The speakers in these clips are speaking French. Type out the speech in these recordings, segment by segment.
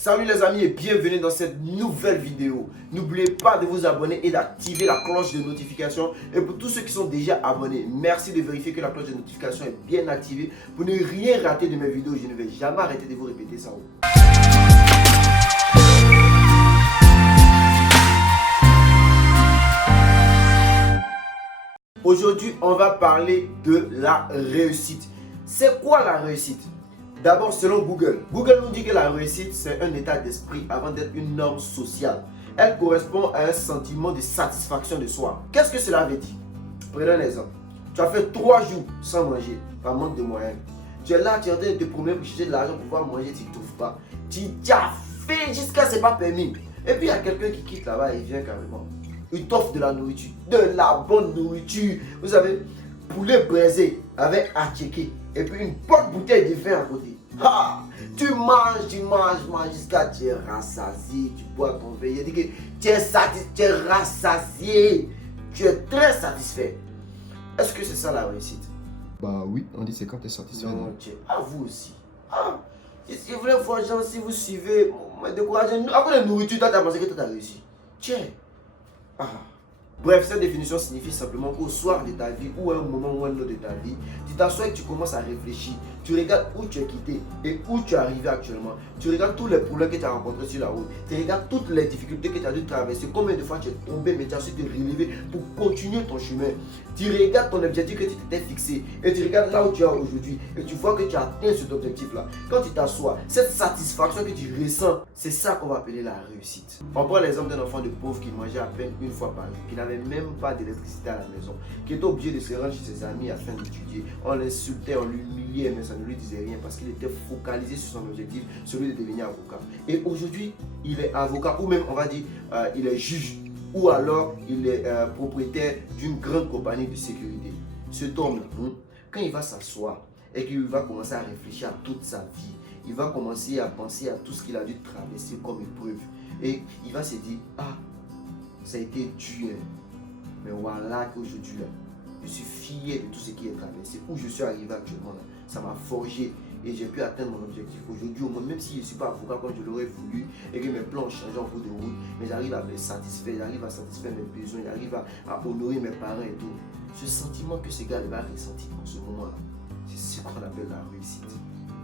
Salut les amis et bienvenue dans cette nouvelle vidéo. N'oubliez pas de vous abonner et d'activer la cloche de notification. Et pour tous ceux qui sont déjà abonnés, merci de vérifier que la cloche de notification est bien activée pour ne rien rater de mes vidéos. Je ne vais jamais arrêter de vous répéter ça. Aujourd'hui, on va parler de la réussite. C'est quoi la réussite? D'abord, selon Google, Google nous dit que la réussite, c'est un état d'esprit avant d'être une norme sociale. Elle correspond à un sentiment de satisfaction de soi. Qu'est-ce que cela veut dire? Prenons un exemple. Tu as fait 3 jours sans manger, par manque de moyens. Tu es là, tu es en train de te promener pour chercher de l'argent pour pouvoir manger, tu ne trouves pas. Tu as fait jusqu'à ce que ce n'est pas permis. Et puis il y a quelqu'un qui quitte là-bas et vient carrément. Il t'offre de la nourriture, de la bonne nourriture. Vous savez, poulet braisé avec attiéké et puis une bonne bouteille de vin à côté. Ha! Tu manges jusqu'à tu es rassasié, tu bois ton verre. Il dit que tu es satisfait, tu es rassasié, tu es très satisfait. Est-ce que c'est ça la réussite? Bah oui, on dit c'est quand tu es satisfait. Non, vous aussi. Ah, si vous voulez voir, gens, si vous suivez, découragez. Après la nourriture, tu as pensé que tu as réussi. Tiens. Ah. Bref, cette définition signifie simplement qu'au soir de ta vie ou à un moment ou à un autre de ta vie, tu t'assois et tu commences à réfléchir. Tu regardes où tu es quitté et où tu es arrivé actuellement. Tu regardes tous les problèmes que tu as rencontrés sur la route. Tu regardes toutes les difficultés que tu as dû traverser. Combien de fois tu es tombé, mais tu as su te relever pour continuer ton chemin. Tu regardes ton objectif que tu t'étais fixé et tu regardes là où tu es aujourd'hui et tu vois que tu as atteint cet objectif-là. Quand tu t'assois, cette satisfaction que tu ressens, c'est ça qu'on va appeler la réussite. On prend l'exemple d'un enfant de pauvre qui mangeait à peine une fois par jour, qui n'avait même pas d'électricité à la maison, qui était obligé de se rendre chez ses amis afin d'étudier. On l'insultait, on l'humiliait, mais ça ne lui disait rien parce qu'il était focalisé sur son objectif, celui de devenir avocat. Et aujourd'hui, il est avocat, ou même on va dire, il est juge, ou alors il est propriétaire d'une grande compagnie de sécurité. Cet homme, quand il va s'asseoir et qu'il va commencer à réfléchir à toute sa vie, il va commencer à penser à tout ce qu'il a dû traverser comme épreuve. Et il va se dire, ah, ça a été dur, mais voilà qu'aujourd'hui, je suis fier de tout ce qui est traversé, où je suis arrivé actuellement. Là. Ça m'a forgé et j'ai pu atteindre mon objectif. Aujourd'hui, au moins, même si je ne suis pas avocat comme je l'aurais voulu et que mes plans ont changé en cours de route, mais j'arrive à me satisfaire, j'arrive à satisfaire mes besoins, j'arrive à honorer mes parents et tout. Ce sentiment que ce gars va ressentir en ce moment-là, c'est ce qu'on appelle la réussite.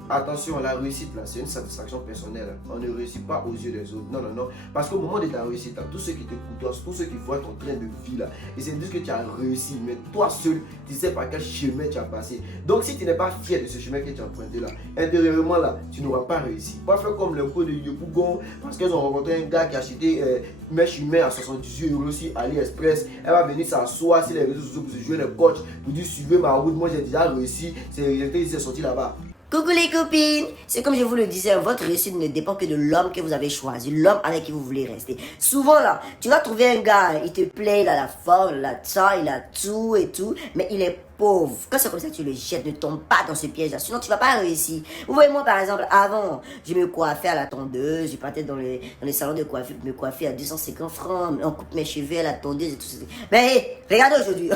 Attention, la réussite là, c'est une satisfaction personnelle. On ne réussit pas aux yeux des autres. Non, non, non. Parce qu'au moment de ta réussite, là, tous ceux qui te côtoient, tous ceux qui voient ton train de vie là, ils se disent que tu as réussi, mais toi seul, tu ne sais pas quel chemin tu as passé. Donc si tu n'es pas fier de ce chemin que tu as emprunté là, intérieurement là, tu n'auras pas réussi. Pas faire comme le coup de Yopougon, parce qu'ils ont rencontré un gars qui a acheté mèche humaine à 78 € sur AliExpress. Elle va venir s'asseoir sur les réseaux sociaux pour se jouer le coach, pour dire suivez ma route, moi j'ai déjà réussi, c'est sorti là-bas. Coucou les copines, c'est comme je vous le disais, votre réussite ne dépend que de l'homme que vous avez choisi, l'homme avec qui vous voulez rester. Souvent là, tu vas trouver un gars, il te plaît, il a la forme, il a ça, il a tout et tout, mais il est pauvre. Quand c'est comme ça, tu le jettes, ne tombe pas dans ce piège-là, sinon tu vas pas réussir. Vous voyez, moi par exemple, avant, je me coiffais à la tondeuse, je partais dans les salons de coiffure pour me coiffer à 250 francs, on coupe mes cheveux à la tondeuse et tout ça. Mais hey, regardez aujourd'hui,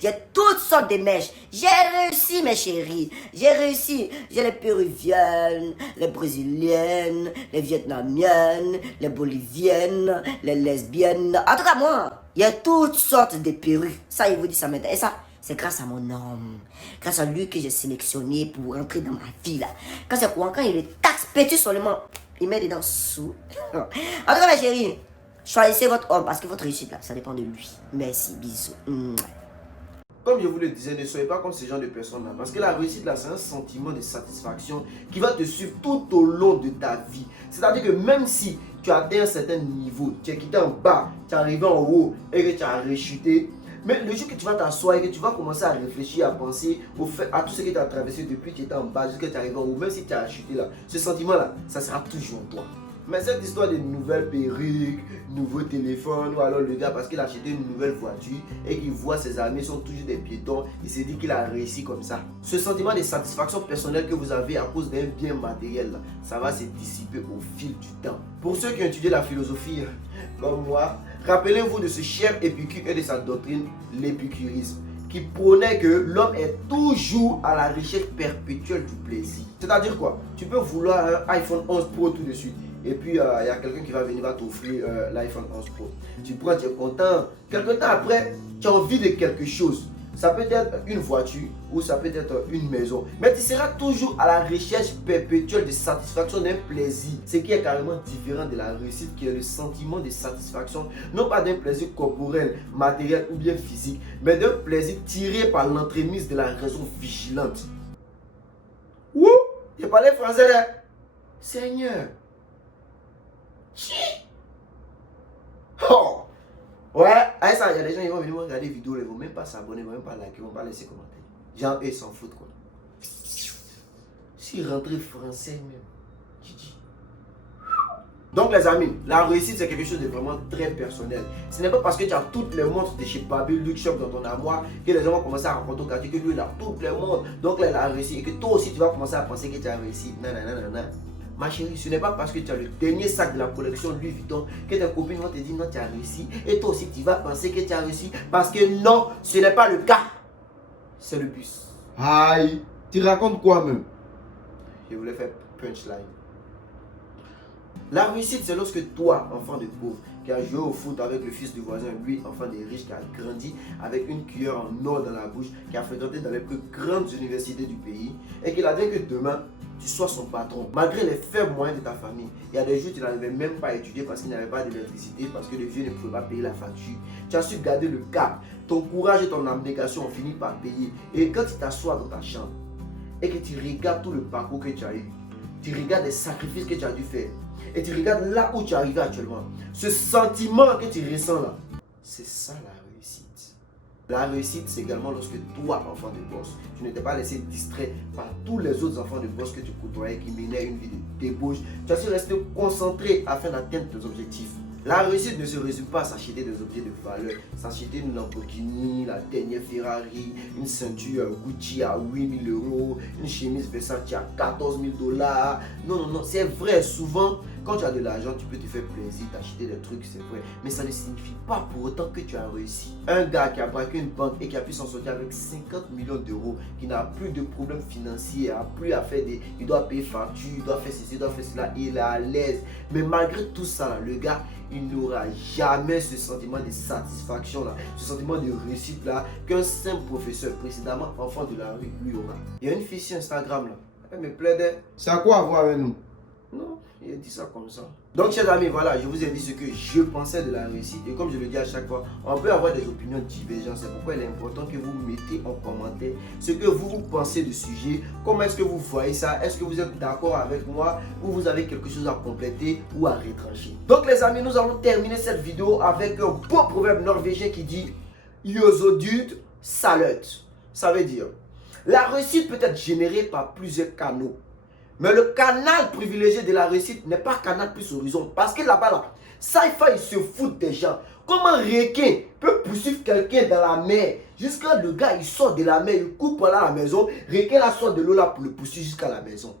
j'ai toutes sortes de mèches. J'ai réussi mes chéris, j'ai réussi. J'ai les péruviennes, les brésiliennes, les vietnamiennes, les boliviennes, les lesbiennes. En tout cas, moi, il y a toutes sortes de perruques. Ça, il vous dit, ça m'intéresse. Et ça, c'est grâce à mon homme. Grâce à lui que j'ai sélectionné pour rentrer dans ma vie, là. Quand c'est quoi, quand il est taxe pétu seulement, il met dedans sous. En tout cas, mes chéris, choisissez votre homme parce que votre réussite, là, ça dépend de lui. Merci, bisous. Comme je vous le disais, ne soyez pas comme ce genre de personnes-là. Parce que la réussite, là, c'est un sentiment de satisfaction qui va te suivre tout au long de ta vie. C'est-à-dire que même si tu as atteint un certain niveau, tu es quitté en bas, tu es arrivé en haut et que tu as rechuté, mais le jour que tu vas t'asseoir et que tu vas commencer à réfléchir, à penser à tout ce que tu as traversé depuis que tu étais en bas jusqu'à ce que tu arrives en haut, même si tu as chuté là, ce sentiment-là, ça sera toujours en toi. Mais cette histoire de nouvelles perruques, nouveau téléphone, ou alors le gars parce qu'il a acheté une nouvelle voiture et qu'il voit ses amis sont toujours des piétons, il s'est dit qu'il a réussi comme ça. Ce sentiment de satisfaction personnelle que vous avez à cause d'un bien matériel, là, ça va se dissiper au fil du temps. Pour ceux qui ont étudié la philosophie, comme moi, rappelez-vous de ce cher Épicure et de sa doctrine, l'épicurisme, qui prônait que l'homme est toujours à la recherche perpétuelle du plaisir. C'est-à-dire quoi? Tu peux vouloir un iPhone 11 Pro tout de suite et puis il y a quelqu'un qui va venir va t'offrir l'iPhone 11 Pro. Tu prends, tu es content. Quelque temps après, tu as envie de quelque chose. Ça peut être une voiture ou ça peut être une maison. Mais tu seras toujours à la recherche perpétuelle de satisfaction d'un plaisir. Ce qui est carrément différent de la réussite qui est le sentiment de satisfaction. Non pas d'un plaisir corporel, matériel ou bien physique. Mais d'un plaisir tiré par l'entremise de la raison vigilante. Ouh! Tu parles français là? Seigneur! Oh! Ouais, à ça, il y a des gens qui vont venir regarder les vidéos, ils ne vont même pas s'abonner, ils ne vont même pas liker, ils ne vont pas laisser commenter. Genre, eux, ils s'en foutent quoi. Si rentrer français même, Gigi. Donc les amis, la réussite c'est quelque chose de vraiment très personnel. Ce n'est pas parce que tu as toutes les montres de chez Baby Luke Shop dans ton armoire que les gens vont commencer à rencontrer au quartier que lui il a toutes les montres. Donc là il a réussi et que toi aussi tu vas commencer à penser que tu as réussi. Non, non, non, non, non. Ma chérie, ce n'est pas parce que tu as le dernier sac de la collection Louis Vuitton que tes copines vont te dire non, tu as réussi. Et toi aussi, tu vas penser que tu as réussi. Parce que non, ce n'est pas le cas. C'est le bus. Aïe, tu racontes quoi même? Je voulais faire punchline. La réussite, c'est lorsque toi, enfant de pauvre, qui a joué au foot avec le fils du voisin, lui, enfant des riches, qui a grandi avec une cuillère en or dans la bouche, qui a fréquenté dans les plus grandes universités du pays, et qu'il a dit que demain, tu sois son patron, malgré les faibles moyens de ta famille. Il y a des jours, tu n'arrivais même pas à étudier parce qu'il n'y avait pas d'électricité, parce que le vieux ne pouvait pas payer la facture. Tu as su garder le cap. Ton courage et ton abnégation ont fini par payer. Et quand tu t'assois dans ta chambre et que tu regardes tout le parcours que tu as eu, tu regardes les sacrifices que tu as dû faire, et tu regardes là où tu es arrivé actuellement, ce sentiment que tu ressens là, c'est ça la réussite. La réussite, c'est également lorsque toi, enfant de boss, tu ne t'es pas laissé distraire par tous les autres enfants de boss que tu côtoyais qui menaient une vie de débauche. Tu as su rester concentré afin d'atteindre tes objectifs. La réussite ne se résume pas à s'acheter des objets de valeur, s'acheter une Lamborghini, la dernière Ferrari, une ceinture Gucci à 8 000 €, une chemise Versace à 14 000 $. Non, non, non, c'est vrai, souvent, quand tu as de l'argent, tu peux te faire plaisir, t'acheter des trucs, c'est vrai. Mais ça ne signifie pas pour autant que tu as réussi. Un gars qui a braqué une banque et qui a pu s'en sortir avec 50 millions €, qui n'a plus de problèmes financiers, a plus à faire des... Il doit payer facture, il doit faire ceci, il doit faire cela, il est à l'aise. Mais malgré tout ça, là, le gars, il n'aura jamais ce sentiment de satisfaction là, ce sentiment de réussite là qu'un simple professeur précédemment enfant de la rue lui aura. Il y a une fille sur Instagram là, elle me plaidait. C'est à quoi avoir avec nous? Non, il a dit ça comme ça. Donc chers amis, voilà, je vous ai dit ce que je pensais de la réussite. Et comme je le dis à chaque fois, on peut avoir des opinions divergentes. C'est pourquoi il est important que vous mettez en commentaire ce que vous pensez du sujet. Comment est-ce que vous voyez ça? Est-ce que vous êtes d'accord avec moi? Ou vous avez quelque chose à compléter ou à retrancher? Donc les amis, nous allons terminer cette vidéo avec un beau proverbe norvégien qui dit Yosodud salut. Ça veut dire, la réussite peut être générée par plusieurs canaux. Mais le canal privilégié de la réussite n'est pas Canal Plus Horizon. Parce que là-bas, là, Sci-Fi, il se fout des gens. Comment un requin peut poursuivre quelqu'un dans la mer jusqu'à le gars, il sort de la mer, il coupe là la maison, requin là sort de l'eau là pour le poursuivre jusqu'à la maison.